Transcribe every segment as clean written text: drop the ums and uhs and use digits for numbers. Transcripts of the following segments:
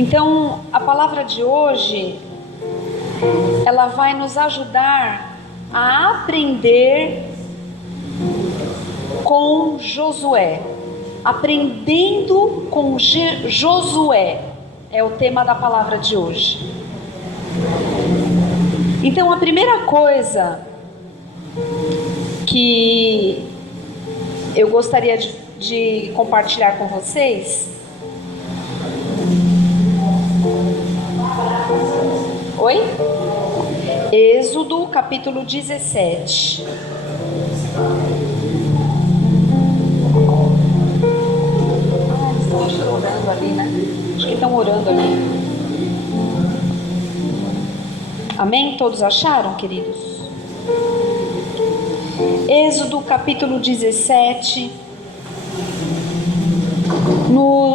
Então, a palavra de hoje, ela vai nos ajudar a aprender com Josué. Aprendendo com Josué é o tema da palavra de hoje. Então, a primeira coisa que eu gostaria de compartilhar com vocês. Oi? Êxodo capítulo 17. Eles estão orando ali, né? Acho que estão orando ali. Amém? Todos acharam, queridos? Êxodo capítulo 17.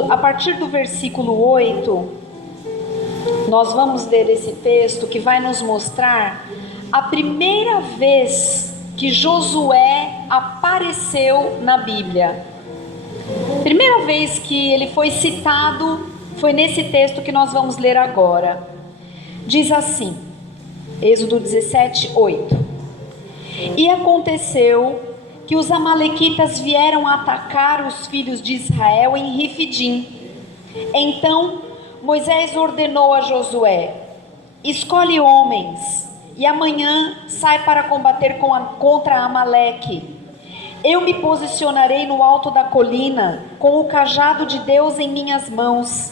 A partir do versículo 8. Nós vamos ler esse texto que vai nos mostrar a primeira vez que Josué apareceu na Bíblia. Primeira vez que ele foi citado foi nesse texto que nós vamos ler agora. Diz assim, Êxodo 17, 8. E aconteceu que os amalequitas vieram atacar os filhos de Israel em Refidim. Então Moisés ordenou a Josué: escolhe homens, e amanhã sai para combater contra Amaleque. Eu me posicionarei no alto da colina, com o cajado de Deus em minhas mãos.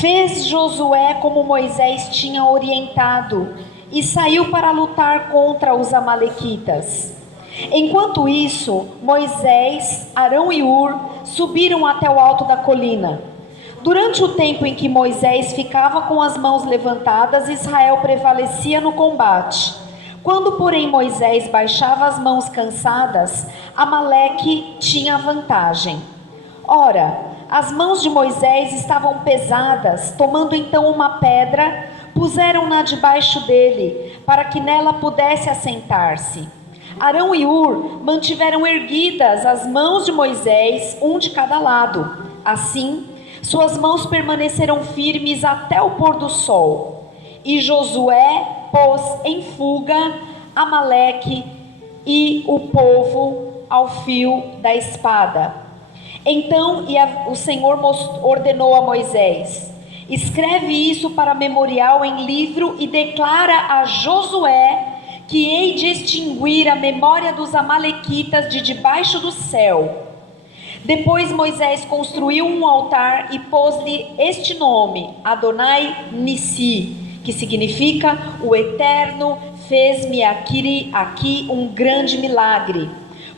Fez Josué como Moisés tinha orientado, e saiu para lutar contra os amalequitas. Enquanto isso, Moisés, Arão e Hur subiram até o alto da colina. Durante o tempo em que Moisés ficava com as mãos levantadas, Israel prevalecia no combate. Quando, porém, Moisés baixava as mãos cansadas, Amaleque tinha vantagem. Ora, as mãos de Moisés estavam pesadas. Tomando então uma pedra, puseram-na debaixo dele, para que nela pudesse assentar-se. Arão e Hur mantiveram erguidas as mãos de Moisés, um de cada lado. Assim, suas mãos permaneceram firmes até o pôr do sol. E Josué pôs em fuga Amaleque e o povo ao fio da espada. Então o Senhor ordenou a Moisés: escreve isso para memorial em livro e declara a Josué que hei de extinguir a memória dos amalequitas de debaixo do céu. Depois Moisés construiu um altar e pôs-lhe este nome, Adonai Nissi, que significa: o Eterno fez-me aqui um grande milagre.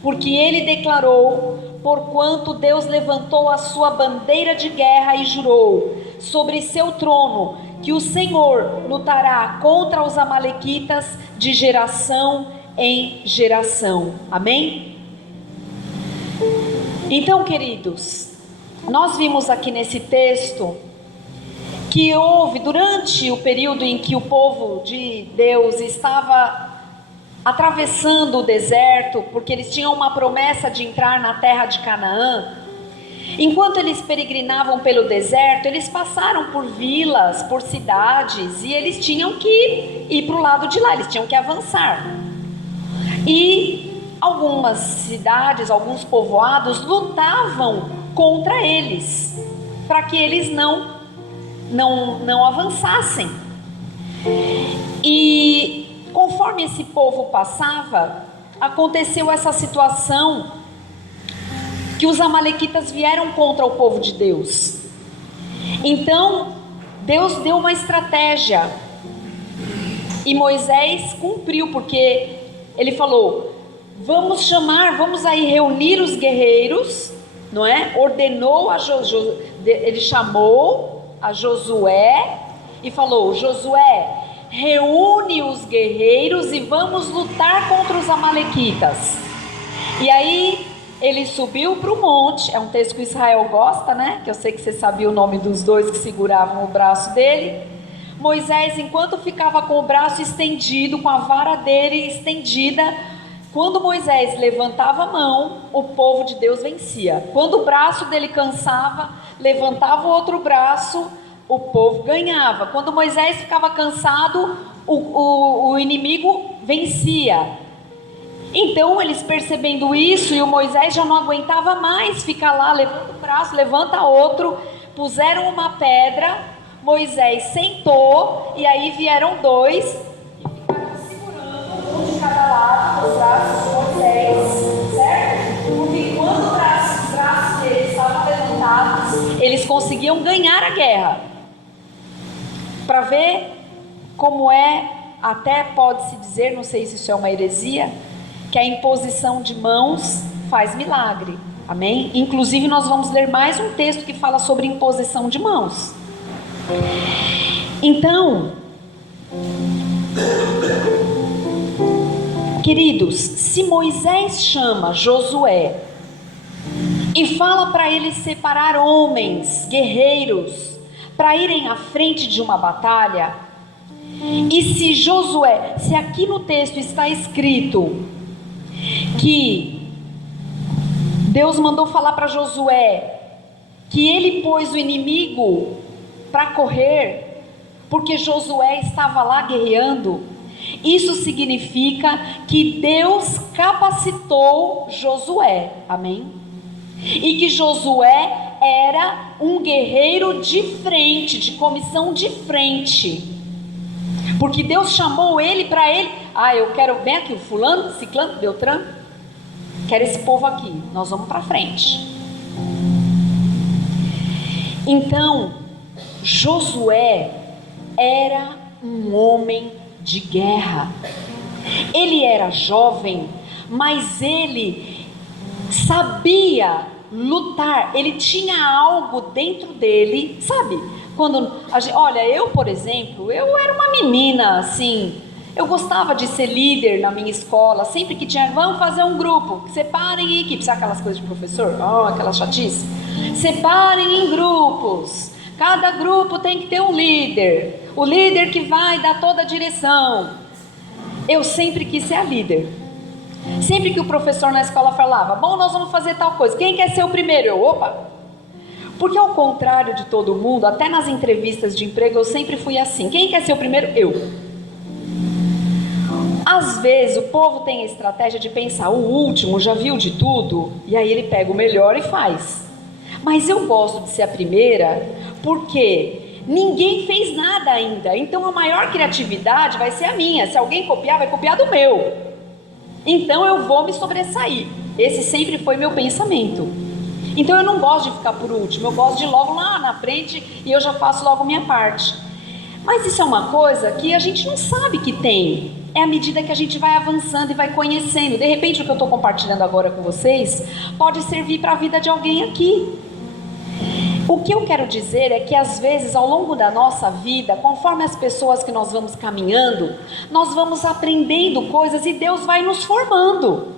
Porque ele declarou: porquanto Deus levantou a sua bandeira de guerra e jurou sobre seu trono que o Senhor lutará contra os amalequitas de geração em geração. Amém? Então, queridos, nós vimos aqui nesse texto que houve, durante o período em que o povo de Deus estava atravessando o deserto, porque eles tinham uma promessa de entrar na terra de Canaã, enquanto eles peregrinavam pelo deserto, eles passaram por vilas, por cidades, e eles tinham que ir para o lado de lá, eles tinham que avançar. E algumas cidades, alguns povoados lutavam contra eles, para que eles não avançassem. E conforme esse povo passava, aconteceu essa situação que os amalequitas vieram contra o povo de Deus. Então Deus deu uma estratégia e Moisés cumpriu, porque ele falou: vamos aí reunir os guerreiros, não é? Ordenou ele chamou a Josué e falou: Josué, reúne os guerreiros e vamos lutar contra os amalequitas. E aí ele subiu para o monte. É um texto que Israel gosta, né? Que eu sei que você sabia o nome dos dois que seguravam o braço dele. Moisés, enquanto ficava com o braço estendido, com a vara dele estendida, quando Moisés levantava a mão, o povo de Deus vencia. Quando o braço dele cansava, levantava o outro braço, o povo ganhava. Quando Moisés ficava cansado, o inimigo vencia. Então eles percebendo isso, e o Moisés já não aguentava mais ficar lá, levanta um braço, levanta outro, puseram uma pedra, Moisés sentou, e aí vieram dois, e ficaram segurando um de cada lado, os braços de Moisés, certo? Porque quando os braços deles estavam levantados, eles conseguiam ganhar a guerra. Para ver como é, até pode-se dizer, não sei se isso é uma heresia, que a imposição de mãos faz milagre, amém? Inclusive nós vamos ler mais um texto que fala sobre imposição de mãos. Então, queridos, se Moisés chama Josué e fala para ele separar homens, guerreiros, para irem à frente de uma batalha, e se Josué, se aqui no texto está escrito que Deus mandou falar para Josué que ele pôs o inimigo para correr, porque Josué estava lá guerreando, isso significa que Deus capacitou Josué, amém? E que Josué era um guerreiro de frente, de comissão de frente, porque Deus chamou ele para ele, eu quero, vem aqui, o fulano, ciclano, Beltrano, quero esse povo aqui, nós vamos para frente. Então, Josué era um homem de guerra, ele era jovem, mas ele sabia lutar, ele tinha algo dentro dele, sabe? Quando olha, eu por exemplo, eu era uma menina assim, eu gostava de ser líder na minha escola, sempre que tinha, vamos fazer um grupo, separem em equipes, sabe aquelas coisas de professor? Aquela chatice, separem em grupos, cada grupo tem que ter um líder, o líder que vai dar toda a direção. Eu sempre quis ser a líder, sempre que o professor na escola falava, bom, nós vamos fazer tal coisa, quem quer ser o primeiro? Eu, opa! Porque ao contrário de todo mundo, até nas entrevistas de emprego eu sempre fui assim, quem quer ser o primeiro? Eu. Às vezes o povo tem a estratégia de pensar, o último já viu de tudo, e aí ele pega o melhor e faz. Mas eu gosto de ser a primeira, porque ninguém fez nada ainda, então a maior criatividade vai ser a minha, se alguém copiar, vai copiar do meu. Então eu vou me sobressair, esse sempre foi meu pensamento. Então eu não gosto de ficar por último, eu gosto de ir logo lá na frente e eu já faço logo minha parte. Mas isso é uma coisa que a gente não sabe que tem, é à medida que a gente vai avançando e vai conhecendo. De repente o que eu estou compartilhando agora com vocês pode servir para a vida de alguém aqui. O que eu quero dizer é que às vezes ao longo da nossa vida, conforme as pessoas que nós vamos caminhando, nós vamos aprendendo coisas e Deus vai nos formando.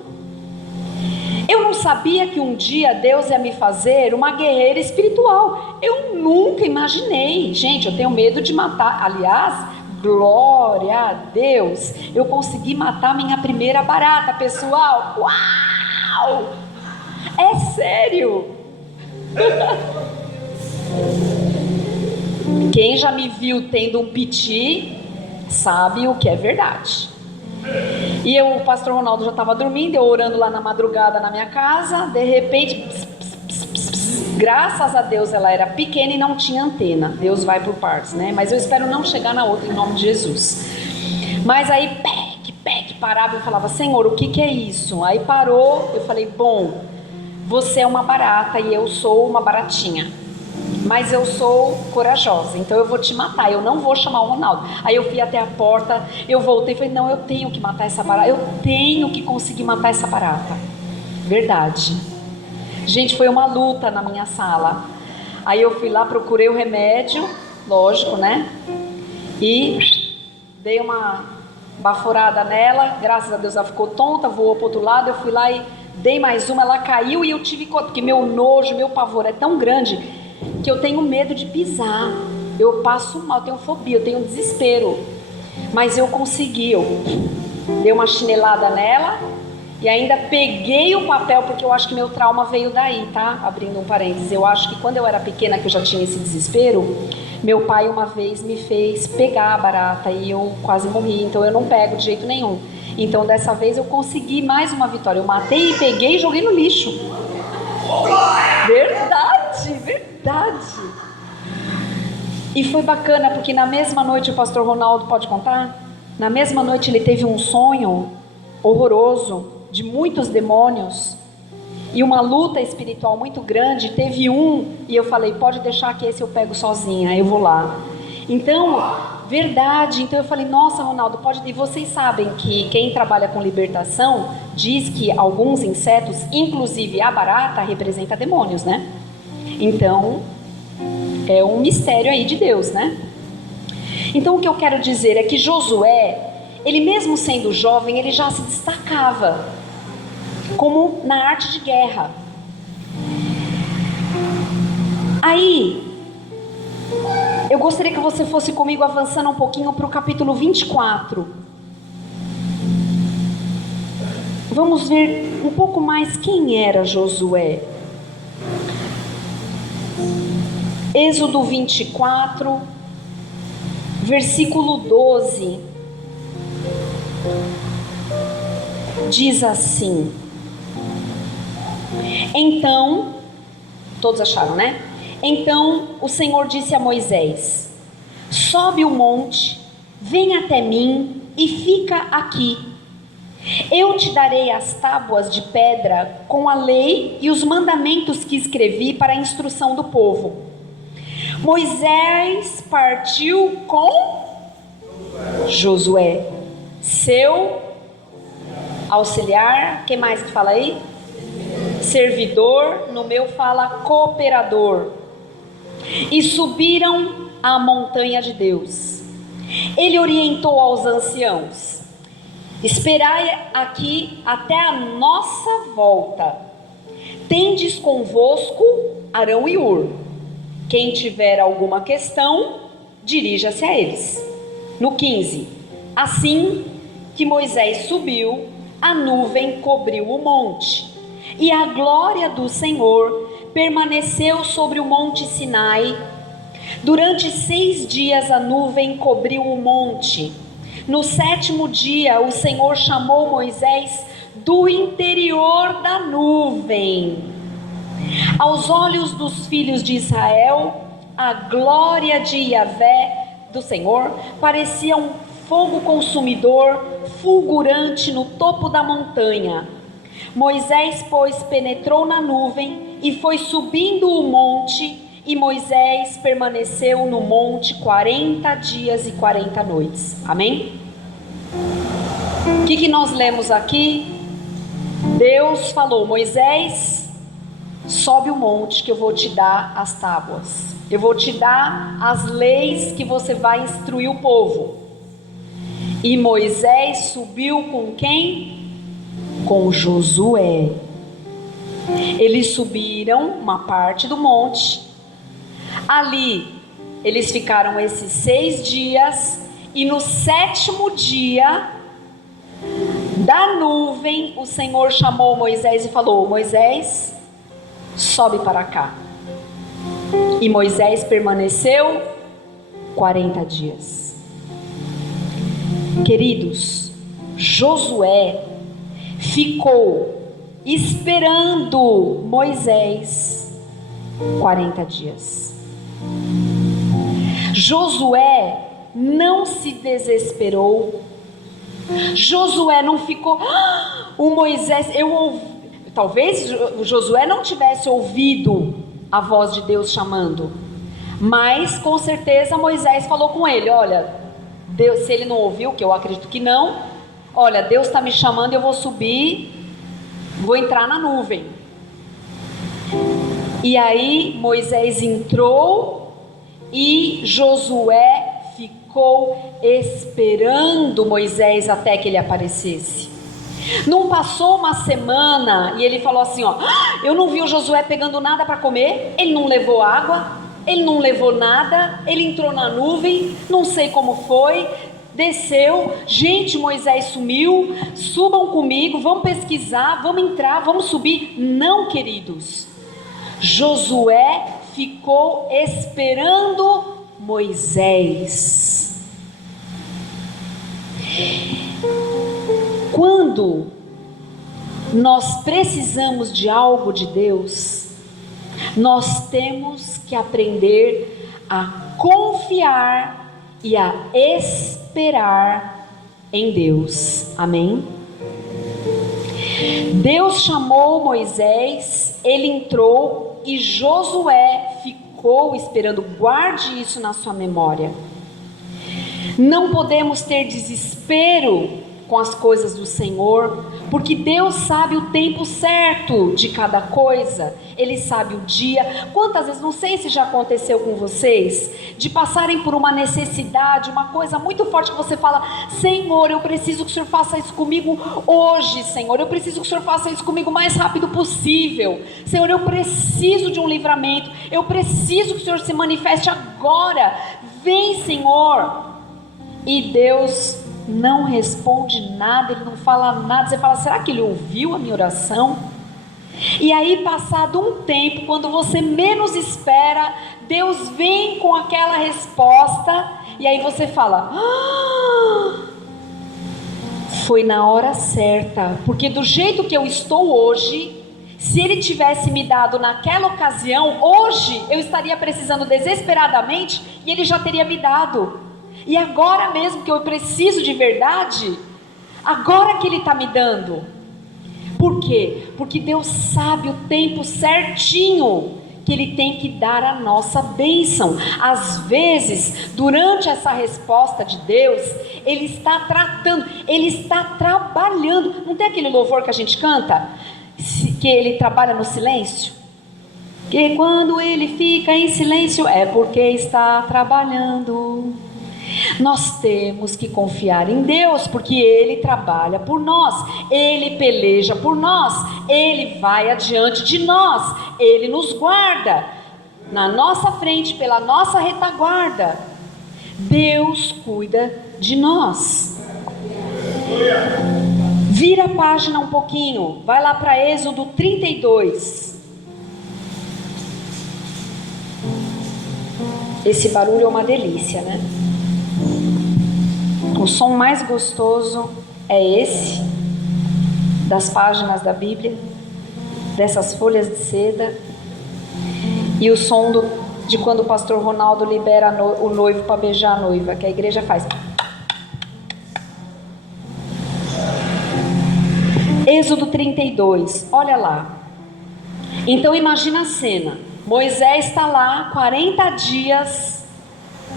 Eu não sabia que um dia Deus ia me fazer uma guerreira espiritual. Eu nunca imaginei. Gente, eu tenho medo de matar. Aliás, glória a Deus, eu consegui matar minha primeira barata, pessoal. Uau! É sério. Quem já me viu tendo um piti sabe o que é verdade. E o pastor Ronaldo já estava dormindo, eu orando lá na madrugada na minha casa, de repente, graças a Deus ela era pequena e não tinha antena, Deus vai por partes, né? Mas eu espero não chegar na outra em nome de Jesus. Mas aí, parava, eu falava, Senhor, o que é isso? Aí parou, eu falei, bom, você é uma barata e eu sou uma baratinha, mas eu sou corajosa, então eu vou te matar, eu não vou chamar o Ronaldo. Aí eu fui até a porta, eu voltei e falei, não, eu tenho que matar essa barata, eu tenho que conseguir matar essa barata. Verdade. Gente, foi uma luta na minha sala. Aí eu fui lá, procurei o remédio, lógico, né? E dei uma baforada nela, graças a Deus ela ficou tonta, voou para o outro lado, eu fui lá e dei mais uma, ela caiu e eu tive, porque meu nojo, meu pavor é tão grande que eu tenho medo de pisar, eu passo mal, eu tenho fobia, eu tenho desespero, mas eu consegui, eu dei uma chinelada nela E ainda peguei o papel, porque eu acho que meu trauma veio daí, tá? Abrindo um parênteses. Eu acho que quando eu era pequena, que eu já tinha esse desespero, meu pai uma vez me fez pegar a barata e eu quase morri. Então eu não pego de jeito nenhum. Então dessa vez eu consegui mais uma vitória. Eu matei e peguei e joguei no lixo. Verdade, verdade. E foi bacana, porque na mesma noite, o pastor Ronaldo pode contar? Na mesma noite ele teve um sonho horroroso, de muitos demônios, e uma luta espiritual muito grande. Teve um, e eu falei, pode deixar que esse eu pego sozinha, eu vou lá. Então, verdade, então eu falei, nossa Ronaldo, pode. E vocês sabem que quem trabalha com libertação, diz que alguns insetos, inclusive a barata, representa demônios, né? Então, é um mistério aí de Deus, né? Então o que eu quero dizer é que Josué, ele mesmo sendo jovem, ele já se destacava como na arte de guerra. Aí, eu gostaria que você fosse comigo avançando um pouquinho para o capítulo 24. Vamos ver um pouco mais quem era Josué. Êxodo 24, versículo 12, diz assim: então, todos acharam, né? Então o Senhor disse a Moisés: sobe o monte, vem até mim e fica aqui. Eu te darei as tábuas de pedra com a lei e os mandamentos que escrevi para a instrução do povo. Moisés partiu com Josué, seu auxiliar. Quem mais que fala aí? Servidor. No meu fala cooperador. E subiram à montanha de Deus. Ele orientou aos anciãos: esperai aqui até a nossa volta. Tendes convosco Arão e Hur. Quem tiver alguma questão, dirija-se a eles. No 15: assim que Moisés subiu, a nuvem cobriu o monte, e a glória do Senhor permaneceu sobre o monte Sinai. Durante 6 dias a nuvem cobriu o monte. No 7º dia o Senhor chamou Moisés do interior da nuvem. Aos olhos dos filhos de Israel, a glória de Yahvé, do Senhor, parecia um fogo consumidor fulgurante no topo da montanha. Moisés, pois, penetrou na nuvem e foi subindo o monte, e Moisés permaneceu no monte 40 dias e 40 noites. Amém? O que nós lemos aqui? Deus falou: Moisés, sobe o monte que eu vou te dar as tábuas. Eu vou te dar as leis que você vai instruir o povo. E Moisés subiu com quem? Com Josué. Eles subiram uma parte do monte. Ali eles ficaram esses 6 dias. E no 7º dia da nuvem, o Senhor chamou Moisés e falou: Moisés, sobe para cá. E Moisés permaneceu 40 dias. Queridos, Josué ficou esperando Moisés 40 dias. Josué não se desesperou. Josué não ficou, o Moisés, talvez o Josué não tivesse ouvido a voz de Deus chamando, mas com certeza Moisés falou com ele: olha, Deus, se ele não ouviu, que eu acredito que não, olha, Deus está me chamando, eu vou subir, vou entrar na nuvem. E aí Moisés entrou e Josué ficou esperando Moisés até que ele aparecesse. Não passou uma semana e ele falou assim: ó, eu não vi o Josué pegando nada para comer, ele não levou água, ele não levou nada, ele entrou na nuvem, não sei como foi, desceu, gente, Moisés sumiu, subam comigo, vamos pesquisar, vamos entrar, vamos subir. Não, queridos, Josué ficou esperando Moisés. Quando nós precisamos de algo de Deus, nós temos que aprender a confiar e a esperar em Deus. Amém? Deus chamou Moisés, ele entrou e Josué ficou esperando. Guarde isso na sua memória. Não podemos ter desespero com as coisas do Senhor, porque Deus sabe o tempo certo de cada coisa, Ele sabe o dia. Quantas vezes, não sei se já aconteceu com vocês, de passarem por uma necessidade, uma coisa muito forte, que você fala: Senhor, eu preciso que o Senhor faça isso comigo hoje, Senhor, eu preciso que o Senhor faça isso comigo o mais rápido possível, Senhor, eu preciso de um livramento, eu preciso que o Senhor se manifeste agora, vem, Senhor. E Deus não responde nada, Ele não fala nada. Você fala: será que Ele ouviu a minha oração? E aí, passado um tempo, quando você menos espera, Deus vem com aquela resposta, e aí você fala: foi na hora certa, porque do jeito que eu estou hoje, se Ele tivesse me dado naquela ocasião, hoje eu estaria precisando desesperadamente, e Ele já teria me dado. E agora mesmo que eu preciso de verdade, agora que Ele está me dando. Por quê? Porque Deus sabe o tempo certinho que Ele tem que dar a nossa bênção. Às vezes, durante essa resposta de Deus, Ele está tratando, Ele está trabalhando. Não tem aquele louvor que a gente canta? Que Ele trabalha no silêncio? Que quando Ele fica em silêncio, é porque está trabalhando. Nós temos que confiar em Deus, porque Ele trabalha por nós, Ele peleja por nós, Ele vai adiante de nós, Ele nos guarda na nossa frente, pela nossa retaguarda. Deus cuida de nós. Vira a página um pouquinho, vai lá para Êxodo 32. Esse barulho é uma delícia, né? O som mais gostoso é esse, das páginas da Bíblia, dessas folhas de seda, e o som de quando o pastor Ronaldo libera o noivo para beijar a noiva, que a igreja faz. Êxodo 32, olha lá. Então imagina a cena: Moisés está lá 40 dias,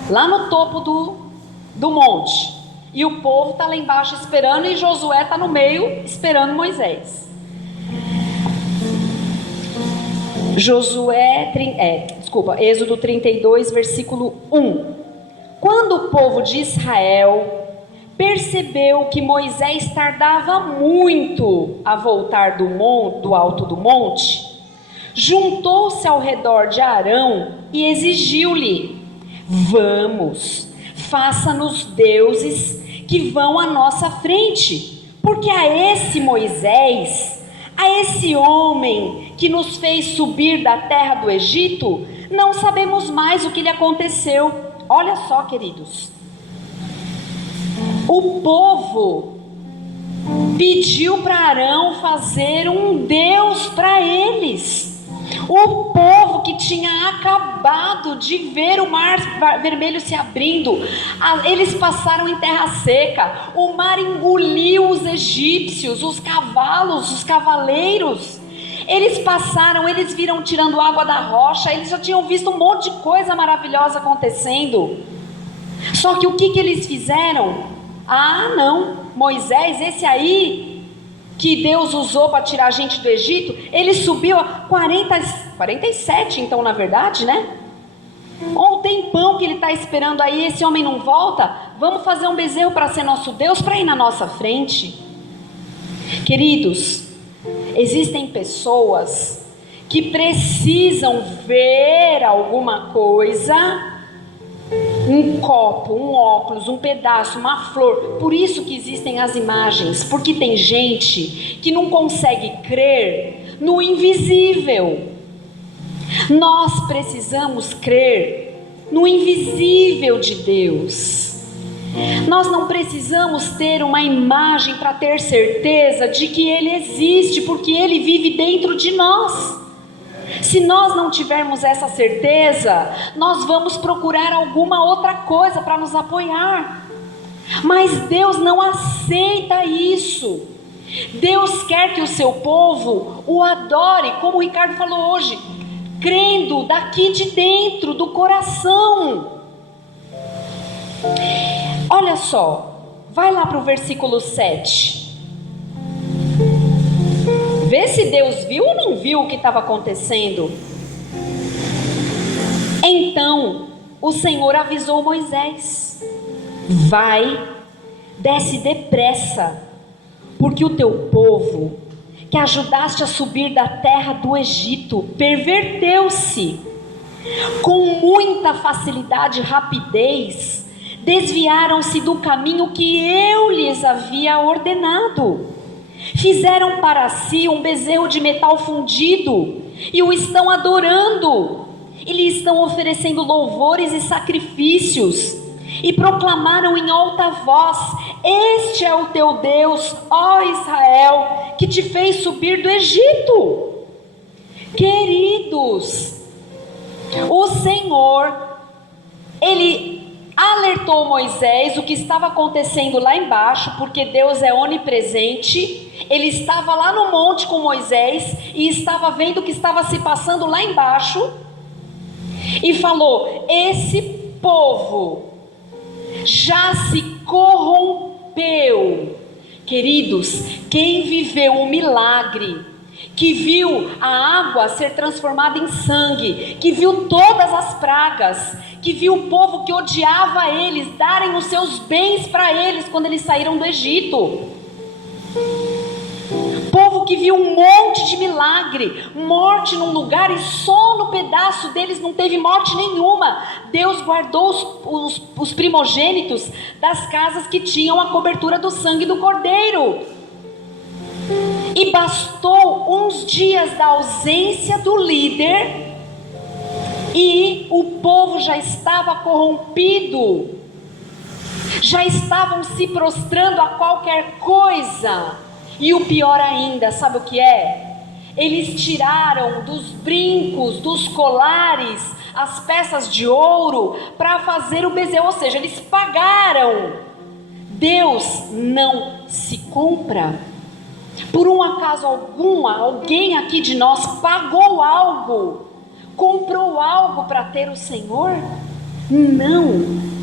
lá no topo do monte, e o povo está lá embaixo esperando, e Josué está no meio esperando Moisés. Êxodo 32, versículo 1. Quando o povo de Israel percebeu que Moisés tardava muito a voltar do alto do monte, juntou-se ao redor de Arão e exigiu-lhe: vamos, faça-nos deuses que vão à nossa frente, porque a esse Moisés, a esse homem que nos fez subir da terra do Egito, não sabemos mais o que lhe aconteceu. Olha só, queridos, o povo pediu para Arão fazer um Deus para eles. O povo que tinha acabado de ver o mar vermelho se abrindo, eles passaram em terra seca, o mar engoliu os egípcios, os cavalos, os cavaleiros. Eles passaram, eles viram tirando água da rocha, eles já tinham visto um monte de coisa maravilhosa acontecendo. Só que o que eles fizeram? Ah, não, Moisés, esse aí que Deus usou para tirar a gente do Egito, ele subiu a 47 então, na verdade, né? Olha o tempão que ele está esperando aí, esse homem não volta. Vamos fazer um bezerro para ser nosso Deus, para ir na nossa frente. Queridos, existem pessoas que precisam ver alguma coisa um copo, um óculos, um pedaço, uma flor. Por isso que existem as imagens, porque tem gente que não consegue crer no invisível. Nós precisamos crer no invisível de Deus. Nós não precisamos ter uma imagem para ter certeza de que Ele existe, porque Ele vive dentro de nós. Se nós não tivermos essa certeza, nós vamos procurar alguma outra coisa para nos apoiar. Mas Deus não aceita isso. Deus quer que o seu povo o adore, como o Ricardo falou hoje, crendo daqui de dentro, do coração. Olha só, vai lá para o versículo 7. Vê se Deus viu ou não viu o que estava acontecendo. Então o Senhor avisou Moisés: vai, desce depressa, porque o teu povo, que ajudaste a subir da terra do Egito, perverteu-se. Com muita facilidade e rapidez, desviaram-se do caminho que eu lhes havia ordenado. Fizeram para si um bezerro de metal fundido e o estão adorando, e lhe estão oferecendo louvores e sacrifícios, e proclamaram em alta voz: este é o teu Deus, ó Israel, que te fez subir do Egito. Queridos, o Senhor, Ele alertou Moisés o que estava acontecendo lá embaixo, porque Deus é onipresente. Ele estava lá no monte com Moisés e estava vendo o que estava se passando lá embaixo, e falou: esse povo já se corrompeu. Queridos, quem viveu o milagre, que viu a água ser transformada em sangue, que viu todas as pragas, que viu o povo que odiava eles darem os seus bens para eles quando eles saíram do Egito, povo que viu um monte de milagre, morte num lugar e só no pedaço deles não teve morte nenhuma. Deus guardou os primogênitos das casas que tinham a cobertura do sangue do Cordeiro. E bastou uns dias da ausência do líder e o povo já estava corrompido, já estavam se prostrando a qualquer coisa. E o pior ainda, sabe o que é? Eles tiraram dos brincos, dos colares, as peças de ouro para fazer o bezerro, ou seja, eles pagaram. Deus não se compra. Por um acaso alguém aqui de nós pagou algo, comprou algo para ter o Senhor? Não.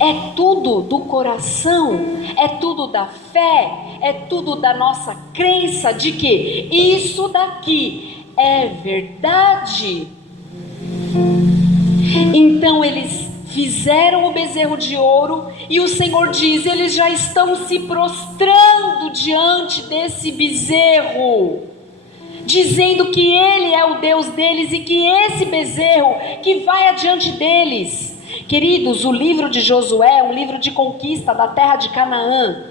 É tudo do coração, é tudo da fé, é tudo da nossa crença de que isso daqui é verdade. Então eles fizeram o bezerro de ouro e o Senhor diz: eles já estão se prostrando diante desse bezerro, dizendo que ele é o Deus deles e que esse bezerro que vai adiante deles. Queridos, o livro de Josué é um livro de conquista da terra de Canaã.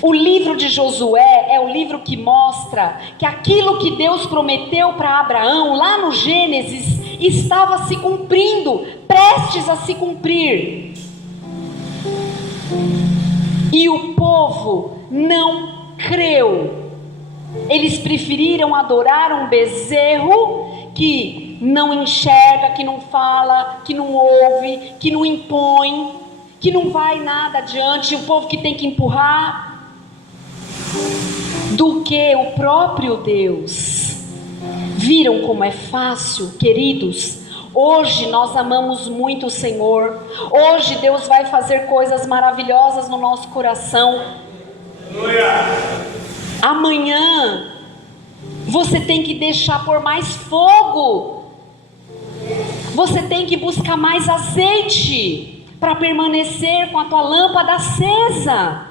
O livro de Josué é o livro que mostra que aquilo que Deus prometeu para Abraão lá no Gênesis estava se cumprindo, prestes a se cumprir. E o povo não creu. Eles preferiram adorar um bezerro que não enxerga, que não fala, que não ouve, que não impõe, que não vai nada adiante, o povo que tem que empurrar, do que o próprio Deus. Viram como é fácil, queridos? Hoje nós amamos muito o Senhor. Hoje Deus vai fazer coisas maravilhosas no nosso coração. Amanhã você tem que deixar por mais fogo. Você tem que buscar mais azeite para permanecer com a tua lâmpada acesa.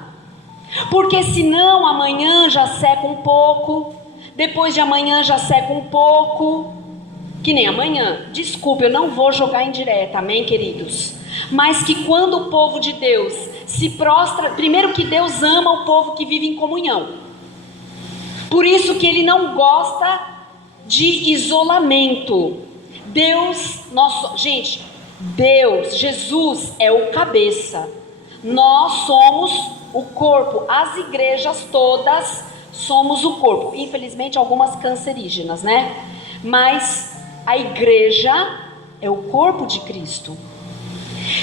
Porque senão amanhã já seca um pouco, depois de amanhã já seca um pouco. que nem amanhã, desculpa, eu não vou jogar indireta, amém, queridos? Mas que quando o povo de Deus se prostra, primeiro que Deus ama o povo que vive em comunhão. Por isso que Ele não gosta de isolamento. Deus, Jesus é o cabeça. Nós somos o corpo. As igrejas todas somos o corpo. Infelizmente algumas cancerígenas, né? Mas a igreja é o corpo de Cristo.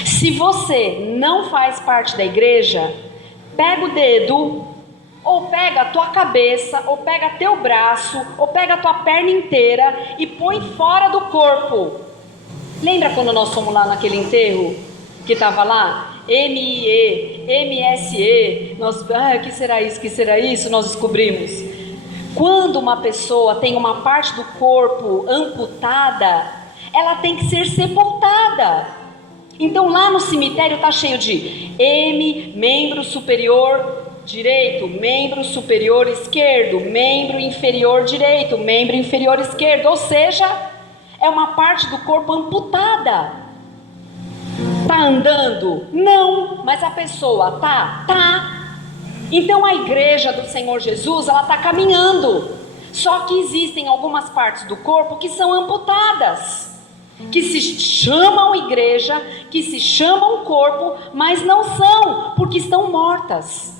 Se você não faz parte da igreja, pega o dedo, ou pega a tua cabeça, ou pega teu braço, ou pega a tua perna inteira e põe fora do corpo. Lembra quando nós fomos lá naquele enterro que estava lá? MIE, MSE, que será isso, que será isso? Nós descobrimos. Quando uma pessoa tem uma parte do corpo amputada, ela tem que ser sepultada. Então lá no cemitério está cheio de M, membro superior direito, membro superior esquerdo, membro inferior direito, membro inferior esquerdo. Ou seja, é uma parte do corpo amputada. Está andando? Não, mas a pessoa tá. Então a igreja do Senhor Jesus, ela está caminhando. Só que existem algumas partes do corpo que são amputadas, que se chamam igreja, que se chamam corpo, mas não são, porque estão mortas.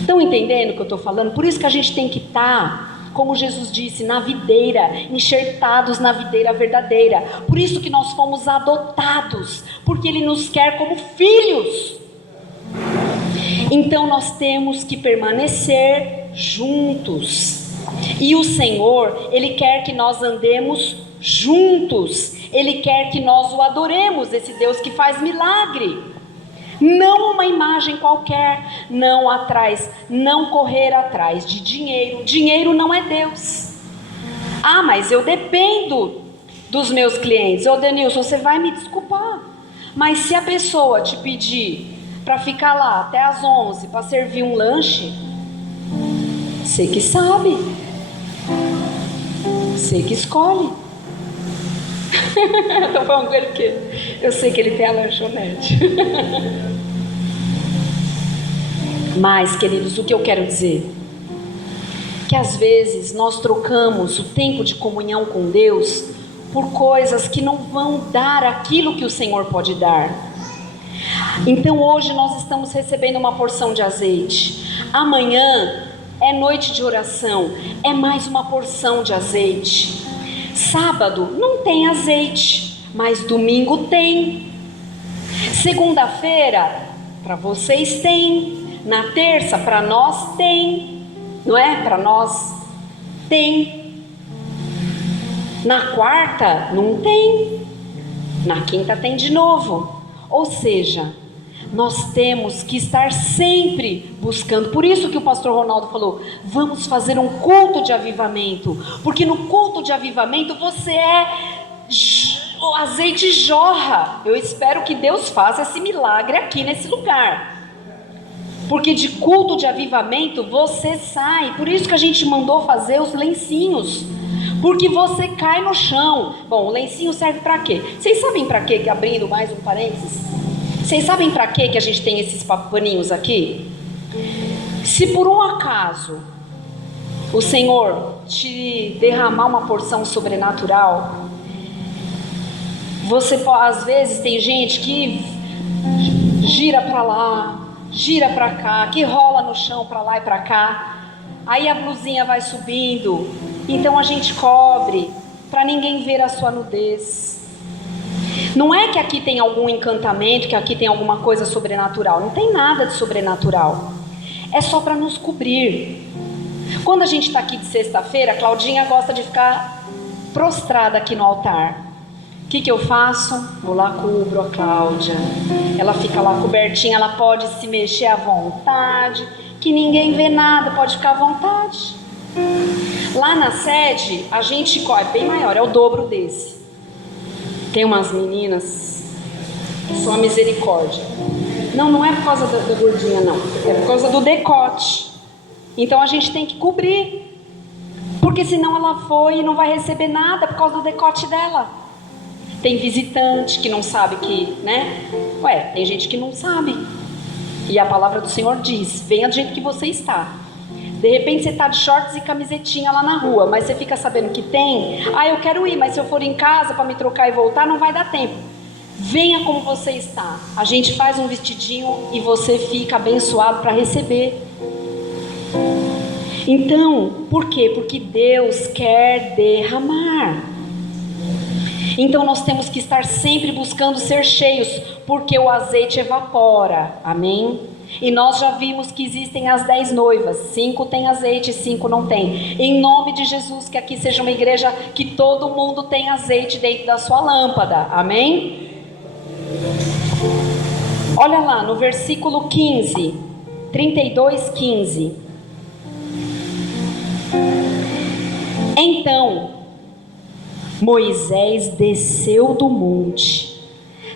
Estão entendendo o que eu estou falando? Por isso que a gente tem que estar, como Jesus disse, na videira, enxertados na videira verdadeira. Por isso que nós fomos adotados, porque Ele nos quer como filhos. Então nós temos que permanecer juntos. E o Senhor, Ele quer que nós andemos juntos. Ele quer que nós o adoremos, esse Deus que faz milagre. Não uma imagem qualquer, não correr atrás de dinheiro. Dinheiro não é Deus. Ah, mas eu dependo dos meus clientes. Ô Denilson, você vai me desculpar, mas se a pessoa te pedir para ficar lá até às 11 para servir um lanche, você que sabe, você que escolhe. Eu estou falando com ele porque eu sei que ele tem a lanchonete. Mas, queridos, o que eu quero dizer? Que às vezes nós trocamos o tempo de comunhão com Deus por coisas que não vão dar aquilo que o Senhor pode dar. Então hoje nós estamos recebendo uma porção de azeite. Amanhã é noite de oração, é mais uma porção de azeite. Sábado não tem azeite, mas domingo tem. Segunda-feira para vocês tem. Na terça para nós tem, não é? Para nós tem. Na quarta não tem. Na quinta tem de novo. Ou seja, nós temos que estar sempre buscando. Por isso que o pastor Ronaldo falou, vamos fazer um culto de avivamento, porque no culto de avivamento o azeite jorra. Eu espero que Deus faça esse milagre aqui nesse lugar, porque de culto de avivamento você sai. Por isso que a gente mandou fazer os lencinhos, porque você cai no chão. Bom, o lencinho serve para quê? Vocês sabem para quê? Abrindo mais um parênteses, vocês sabem para quê que a gente tem esses paninhos aqui? Se por um acaso o Senhor te derramar uma porção sobrenatural, você às vezes tem gente que gira para lá, gira para cá, que rola no chão para lá e para cá, aí a blusinha vai subindo, então a gente cobre para ninguém ver a sua nudez. Não é que aqui tem algum encantamento, que aqui tem alguma coisa sobrenatural, não tem nada de sobrenatural, é só para nos cobrir. Quando a gente está aqui de sexta-feira, a Claudinha gosta de ficar prostrada aqui no altar. O que eu faço? Vou lá, cubro a Cláudia. Ela fica lá cobertinha, ela pode se mexer à vontade, que ninguém vê nada, pode ficar à vontade. Lá na sede, a gente é bem maior, é o dobro desse. Tem umas meninas que são a misericórdia. Não é por causa da gordinha, não. É por causa do decote. Então a gente tem que cobrir. Porque senão ela foi e não vai receber nada por causa do decote dela. Tem visitante que não sabe que, né? Tem gente que não sabe. E a palavra do Senhor diz: venha do jeito que você está. De repente você está de shorts e camisetinha lá na rua, mas você fica sabendo que tem. Eu quero ir, mas se eu for em casa para me trocar e voltar, não vai dar tempo. Venha como você está. A gente faz um vestidinho e você fica abençoado para receber. Então, por quê? Porque Deus quer derramar. Então nós temos que estar sempre buscando ser cheios, porque o azeite evapora. Amém? E nós já vimos que existem as 10 noivas, 5 tem azeite e 5 não tem. Em nome de Jesus, que aqui seja uma igreja que todo mundo tem azeite dentro da sua lâmpada. Amém? Olha lá no versículo 15, 32:15. Então Moisés desceu do monte,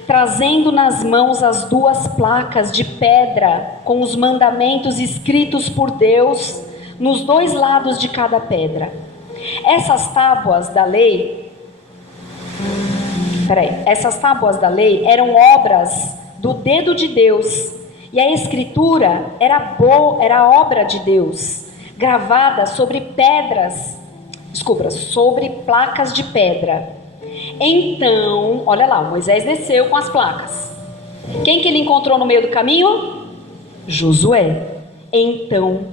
trazendo nas mãos as 2 placas de pedra com os mandamentos escritos por Deus nos 2 lados de cada pedra. Essas tábuas da lei eram obras do dedo de Deus, e a escritura era obra de Deus, gravada sobre placas de pedra. Então, olha lá, Moisés desceu com as placas. Quem que ele encontrou no meio do caminho? Josué. Então,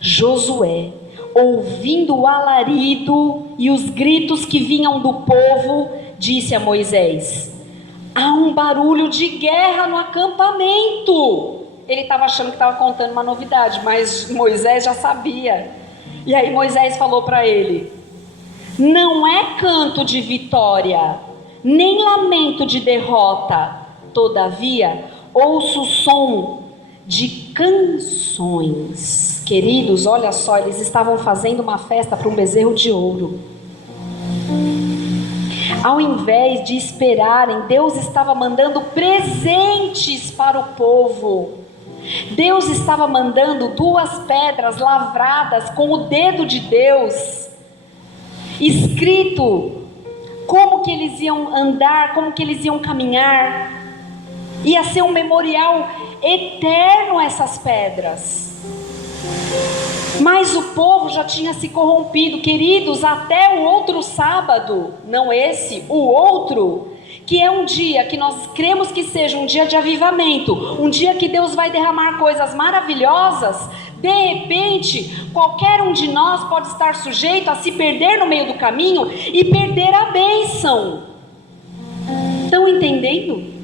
Josué, ouvindo o alarido e os gritos que vinham do povo, disse a Moisés: há um barulho de guerra no acampamento. Ele estava achando que estava contando uma novidade, mas Moisés já sabia. E aí Moisés falou para ele: não é canto de vitória, nem lamento de derrota. Todavia, ouço o som de canções. Queridos, olha só, eles estavam fazendo uma festa para um bezerro de ouro. Ao invés de esperarem, Deus estava mandando presentes para o povo. Deus estava mandando 2 pedras lavradas com o dedo de Deus, escrito como que eles iam andar, como que eles iam caminhar. Ia ser um memorial eterno essas pedras. Mas o povo já tinha se corrompido, queridos, até o outro sábado, não esse, o outro, que é um dia que nós cremos que seja um dia de avivamento, um dia que Deus vai derramar coisas maravilhosas. De repente, qualquer um de nós pode estar sujeito a se perder no meio do caminho e perder a bênção. Estão entendendo?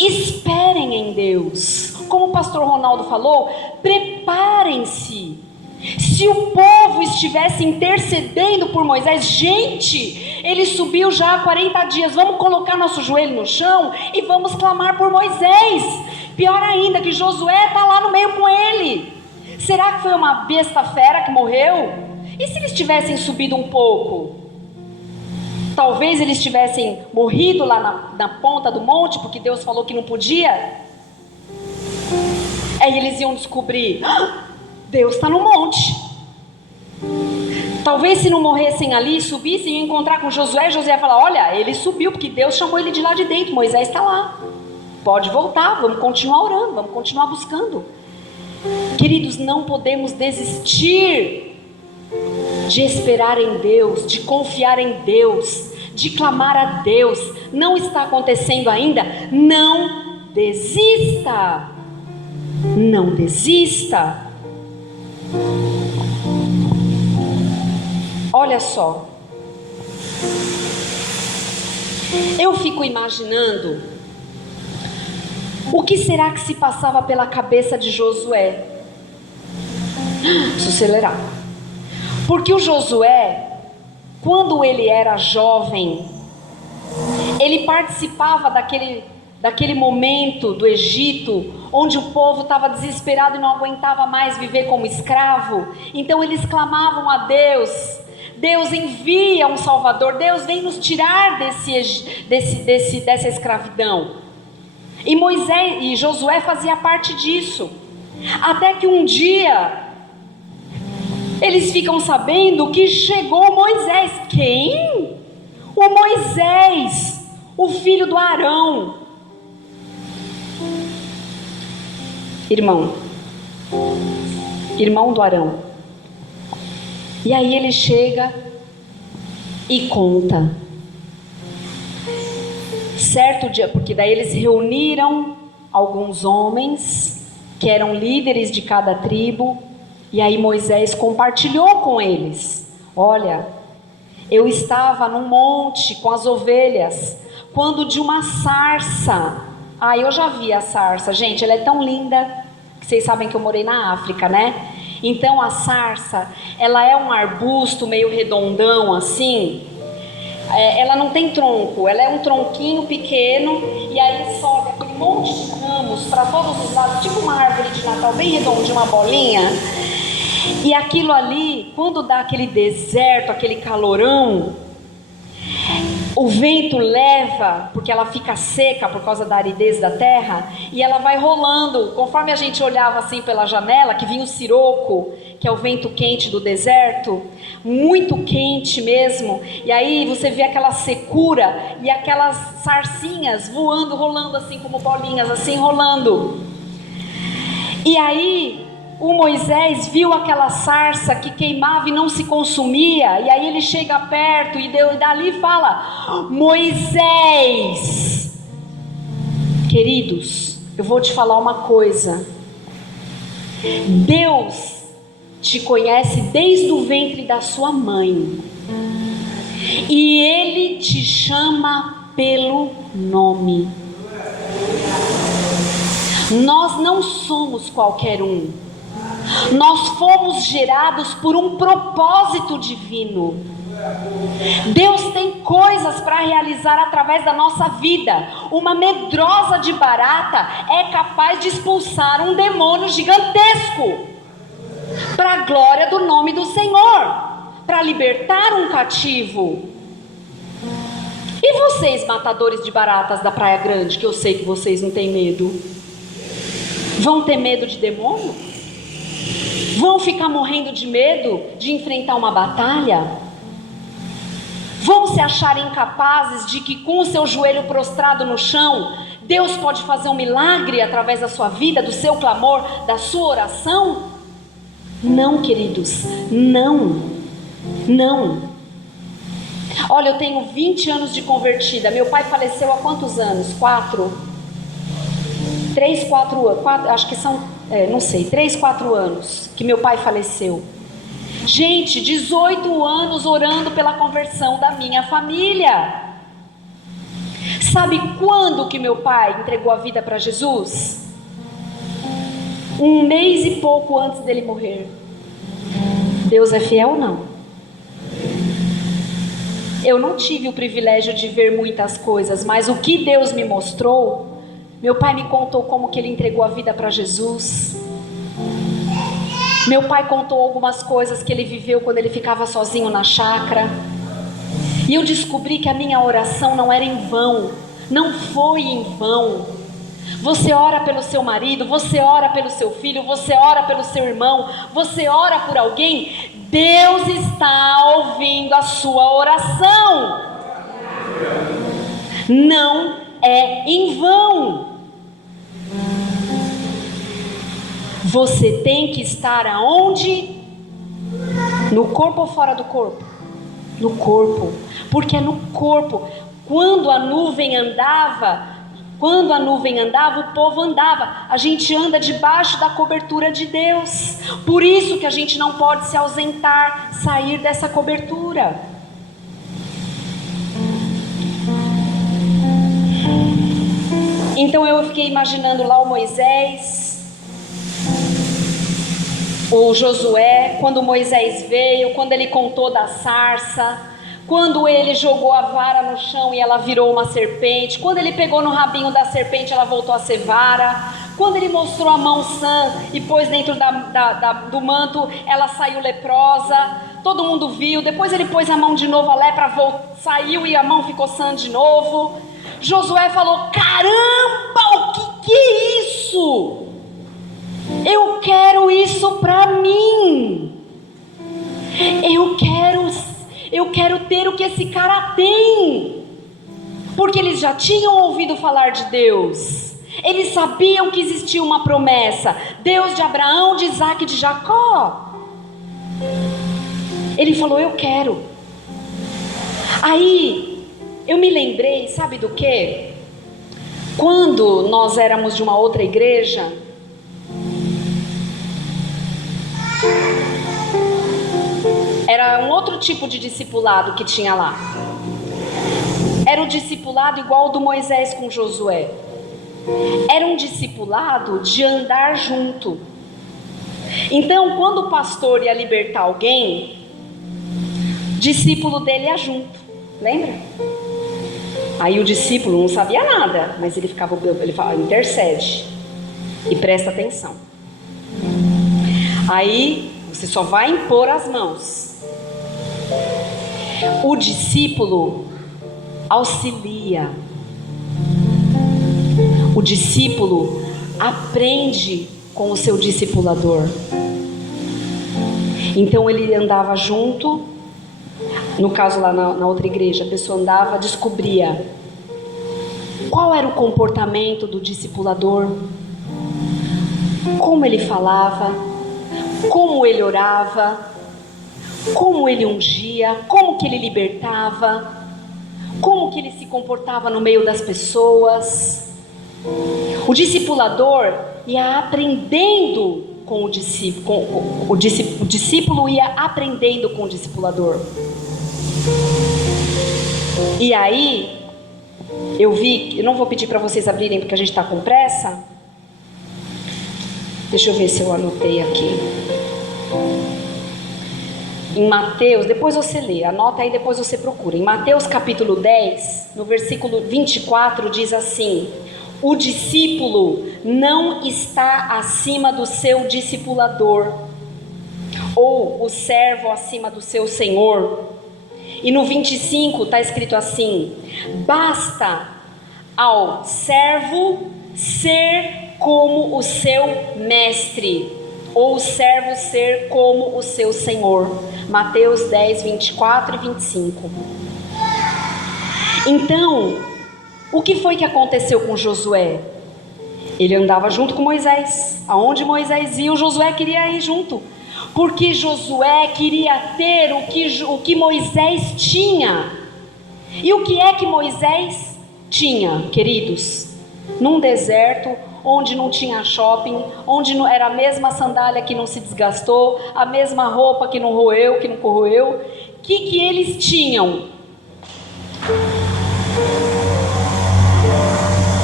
Esperem em Deus. Como o pastor Ronaldo falou, preparem-se. Se o povo estivesse intercedendo por Moisés, gente, ele subiu já há 40 dias, vamos colocar nosso joelho no chão e vamos clamar por Moisés. Pior ainda, que Josué está lá no meio com ele. Será que foi uma besta fera que morreu? E se eles tivessem subido um pouco? Talvez eles tivessem morrido lá na ponta do monte, porque Deus falou que não podia. Aí eles iam descobrir: Deus está no monte. Talvez se não morressem ali, subissem e encontrar com Josué, Josué ia falar: olha, ele subiu porque Deus chamou ele de lá de dentro, Moisés está lá, pode voltar, vamos continuar orando, vamos continuar buscando. Queridos, não podemos desistir de esperar em Deus, de confiar em Deus, de clamar a Deus. Não está acontecendo ainda? Não desista. Não desista. Olha só, eu fico imaginando o que será que se passava pela cabeça de Josué. Deixa eu acelerar. Porque o Josué, quando ele era jovem, ele participava daquele momento do Egito, onde o povo estava desesperado e não aguentava mais viver como escravo. Então eles clamavam a Deus: Deus, envia um Salvador, Deus, vem nos tirar dessa escravidão. E Moisés e Josué fazia parte disso. Até que um dia eles ficam sabendo que chegou Moisés. Quem? O Moisés, o filho do Arão. Irmão do Arão. E aí ele chega e conta. Certo dia, porque daí eles reuniram alguns homens que eram líderes de cada tribo, e aí Moisés compartilhou com eles: olha, eu estava num monte com as ovelhas, quando de uma sarça, eu já vi a sarça, gente, ela é tão linda, que vocês sabem que eu morei na África, né? Então a sarça, ela é um arbusto meio redondão assim, ela não tem tronco, ela é um tronquinho pequeno, e aí sobe aquele monte de ramos para todos os lados, tipo uma árvore de Natal bem redondinha, uma bolinha. E aquilo ali, quando dá aquele deserto, aquele calorão, o vento leva, porque ela fica seca por causa da aridez da terra, e ela vai rolando. Conforme a gente olhava assim pela janela, que vinha o siroco, que é o vento quente do deserto, muito quente mesmo, e aí você vê aquela secura e aquelas sarcinhas voando, rolando assim como bolinhas, assim rolando. E aí o Moisés viu aquela sarça que queimava e não se consumia, e aí ele chega perto e dali fala: Moisés, queridos, eu vou te falar uma coisa, Deus te conhece desde o ventre da sua mãe, e Ele te chama pelo nome. Nós não somos qualquer um, nós fomos gerados por um propósito divino. Deus tem coisas para realizar através da nossa vida. Uma medrosa de barata é capaz de expulsar um demônio gigantesco, para a glória do nome do Senhor, para libertar um cativo. E vocês, matadores de baratas da Praia Grande, que eu sei que vocês não têm medo, vão ter medo de demônio? Vão ficar morrendo de medo de enfrentar uma batalha? Vão se achar incapazes de que com o seu joelho prostrado no chão, Deus pode fazer um milagre através da sua vida, do seu clamor, da sua oração? Não, queridos, não. Olha, eu tenho 20 anos de convertida. Meu pai faleceu há quantos anos? 3, 4, acho que são, não sei, 3, 4 anos que meu pai faleceu. Gente, 18 anos orando pela conversão da minha família. Sabe quando que meu pai entregou a vida para Jesus? 1 mês e pouco antes dele morrer. Deus é fiel ou não? Eu não tive o privilégio de ver muitas coisas, mas o que Deus me mostrou, meu pai me contou como que ele entregou a vida para Jesus. Meu pai contou algumas coisas que ele viveu quando ele ficava sozinho na chácara. E eu descobri que a minha oração não era em vão, não foi em vão. Você ora pelo seu marido, você ora pelo seu filho, você ora pelo seu irmão, você ora por alguém, Deus está ouvindo a sua oração. Não é em vão. Você tem que estar aonde? No corpo ou fora do corpo? No corpo, porque é no corpo. Quando a nuvem andava, o povo andava. A gente anda debaixo da cobertura de Deus. Por isso que a gente não pode se ausentar, sair dessa cobertura. Então eu fiquei imaginando lá o Moisés, o Josué, quando Moisés veio, quando ele contou da sarça, quando ele jogou a vara no chão e ela virou uma serpente, quando ele pegou no rabinho da serpente, ela voltou a ser vara, quando ele mostrou a mão sã e pôs dentro do manto, ela saiu leprosa, todo mundo viu. Depois ele pôs a mão de novo, a lepra saiu e a mão ficou sã de novo. Josué falou: caramba, o que é isso? Eu quero isso para mim. Eu quero ter o que esse cara tem. Porque eles já tinham ouvido falar de Deus. Eles sabiam que existia uma promessa. Deus de Abraão, de Isaac e de Jacó. Ele falou, eu quero. Aí, eu me lembrei, sabe do quê? Quando nós éramos de uma outra igreja, era um outro tipo de discipulado que tinha lá. Era um discipulado igual ao do Moisés com Josué. Era um discipulado de andar junto. Então, quando o pastor ia libertar alguém, discípulo dele ia junto. Lembra? Aí o discípulo não sabia nada, mas ele falava, intercede e presta atenção. Aí você só vai impor as mãos. O discípulo auxilia. O discípulo aprende com o seu discipulador. Então ele andava junto. No caso lá na outra igreja, a pessoa andava, descobria qual era o comportamento do discipulador, como ele falava, como ele orava, como ele ungia, como que ele libertava, como que ele se comportava no meio das pessoas. O discipulador ia aprendendo com o discípulo, o discípulo ia aprendendo com o discipulador. E aí, eu não vou pedir para vocês abrirem porque a gente está com pressa. Deixa eu ver se eu anotei aqui. Em Mateus, depois você lê, anota aí, depois você procura. Em Mateus capítulo 10, no versículo 24, diz assim: o discípulo não está acima do seu discipulador, ou o servo acima do seu senhor. E no 25 está escrito assim: basta ao servo ser como o seu mestre, ou o servo ser como o seu senhor. Mateus 10, 24 e 25. Então, o que foi que aconteceu com Josué? Ele andava junto com Moisés. Aonde Moisés ia, o Josué queria ir junto. Porque Josué queria ter o que Moisés tinha. E o que é que Moisés tinha, queridos? Num deserto, onde não tinha shopping, onde não, era a mesma sandália que não se desgastou, a mesma roupa que não roeu, que não corroeu. O que eles tinham?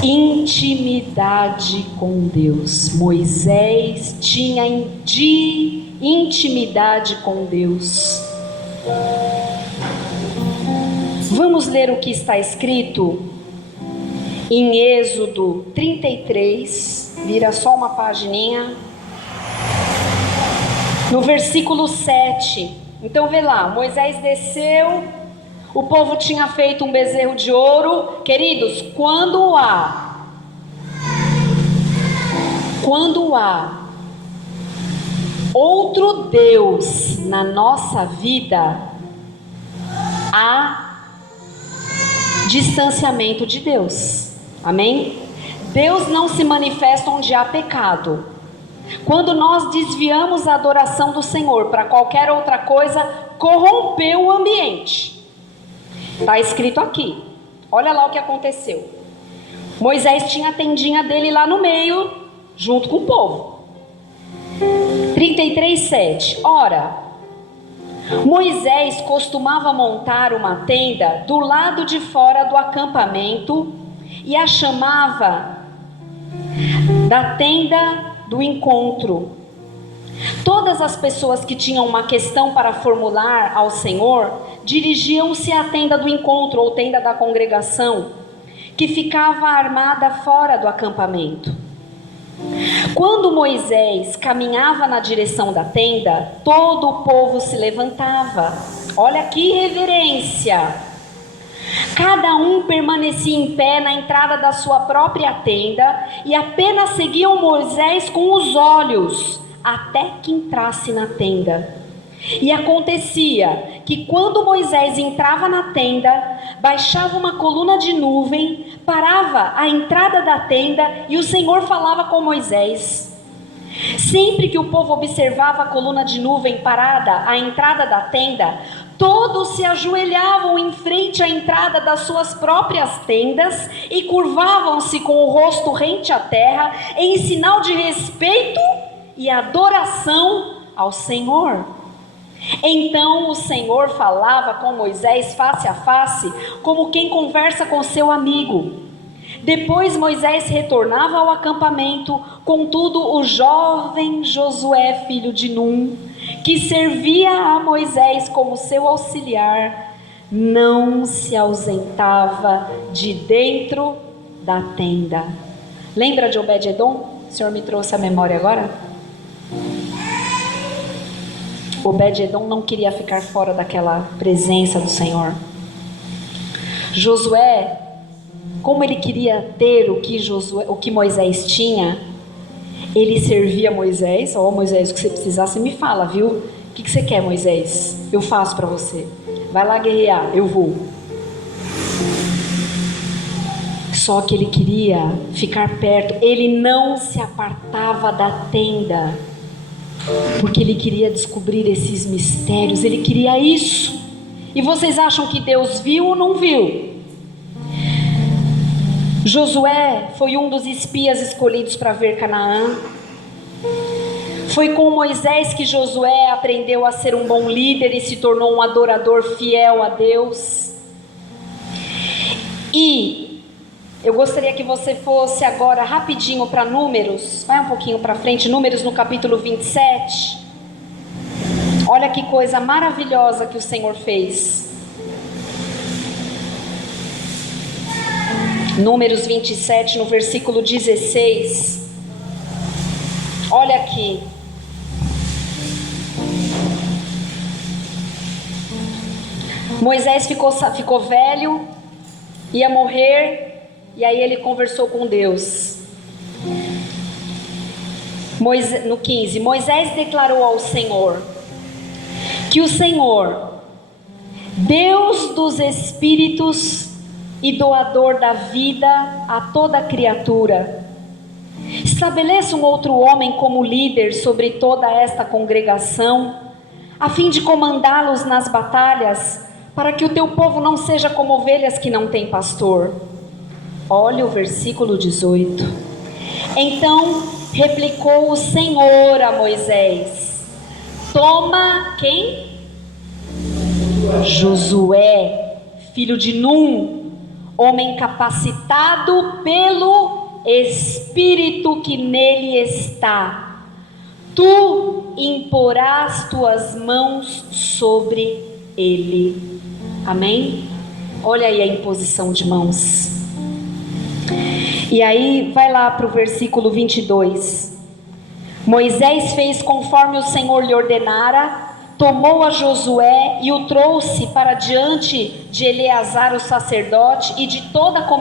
Intimidade com Deus. Moisés tinha intimidade com Deus. Vamos ler o que está escrito em Êxodo 33, vira só uma pagininha, no versículo 7. Então vê lá, Moisés desceu, o povo tinha feito um bezerro de ouro. Queridos, quando há outro Deus na nossa vida, há distanciamento de Deus. Amém? Deus não se manifesta onde há pecado. Quando nós desviamos a adoração do Senhor para qualquer outra coisa, corrompeu o ambiente. Está escrito aqui. Olha lá o que aconteceu. Moisés tinha a tendinha dele lá no meio, junto com o povo. 33:7. Ora, Moisés costumava montar uma tenda do lado de fora do acampamento e a chamava da tenda do encontro. Todas as pessoas que tinham uma questão para formular ao Senhor dirigiam-se à tenda do encontro ou tenda da congregação, que ficava armada fora do acampamento. Quando Moisés caminhava na direção da tenda, todo o povo se levantava. Olha que reverência! Cada um permanecia em pé na entrada da sua própria tenda e apenas seguiam Moisés com os olhos até que entrasse na tenda. E acontecia que quando Moisés entrava na tenda, baixava uma coluna de nuvem, parava à entrada da tenda e o Senhor falava com Moisés. Sempre que o povo observava a coluna de nuvem parada à entrada da tenda, todos se ajoelhavam em frente à entrada das suas próprias tendas e curvavam-se com o rosto rente à terra, em sinal de respeito e adoração ao Senhor. Então o Senhor falava com Moisés face a face, como quem conversa com seu amigo. Depois Moisés retornava ao acampamento, contudo o jovem Josué, filho de Num, que servia a Moisés como seu auxiliar, não se ausentava de dentro da tenda. Lembra de Obed-edom? O Senhor me trouxe a memória agora? Obed-edom não queria ficar fora daquela presença do Senhor. Josué, como ele queria ter o que Moisés tinha, ele servia Moisés. Moisés, o que você precisar, você me fala, viu? O que você quer, Moisés? Eu faço para você. Vai lá guerrear, eu vou. Só que ele queria ficar perto. Ele não se apartava da tenda, porque ele queria descobrir esses mistérios. Ele queria isso. E vocês acham que Deus viu ou não viu? Josué foi um dos espias escolhidos para ver Canaã. Foi com Moisés que Josué aprendeu a ser um bom líder e se tornou um adorador fiel a Deus. E eu gostaria que você fosse agora rapidinho para Números, vai um pouquinho para frente, Números no capítulo 27. Olha que coisa maravilhosa que o Senhor fez. Números 27, no versículo 16. Olha aqui. Moisés ficou velho, ia morrer, e aí ele conversou com Deus. No 15, Moisés declarou ao Senhor que o Senhor, Deus dos espíritos e doador da vida a toda criatura, estabeleça um outro homem como líder sobre toda esta congregação, a fim de comandá-los nas batalhas, para que o teu povo não seja como ovelhas que não têm pastor. Olha o versículo 18. Então replicou o Senhor a Moisés: toma quem? Josué, filho de Num, homem capacitado pelo Espírito que nele está. Tu imporás tuas mãos sobre ele. Amém? Olha aí a imposição de mãos. E aí vai lá para o versículo 22. Moisés fez conforme o Senhor lhe ordenara, tomou a Josué e o trouxe para diante de Eleazar o sacerdote e de toda a comunidade